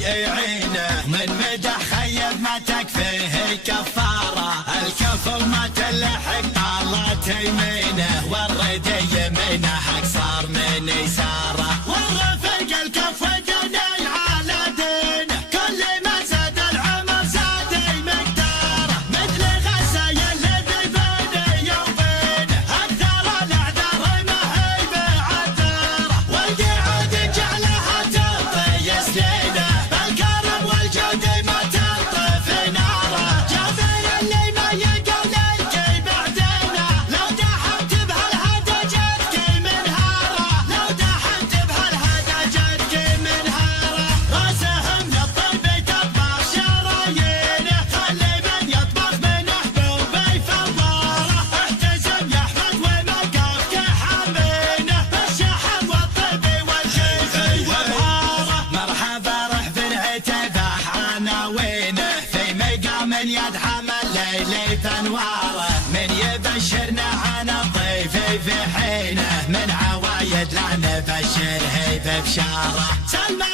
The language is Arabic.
يعينه، من مدح خيب ما تكفيه كفاره، الكفو ما تلحق طالت يمينه، والردي يمينه حق صار من يساره، والرفق الكفو دني على دينه، كل ما زاد العمر زاد مقداره، مثل غسايا الذي بيني وبينه، اكثر الاعذار ما هي بعذاره، والقعود جعلها تطي سنينه، بالكرم والجود ما تنطف ناره، جابر اللي ما يقول الكي بعدينه، لو دحمت بهالهدى جتك منهاره، لو دحمت بهالهدى جتك منهاره، راسهم للطيب تطبخ شرايينه، خلي من يطبخ من حبوبي فواره، احتزم يا احمد وموقفك حامينه، بالشحم والطيب والكيف وبهاره، مرحبا رحب العتبه عناوينه، في مقام يدحم الليل بانواره، من يبشرنا عن الضيف في حينه، من عوايد لا نبشره ببشاره، سلمى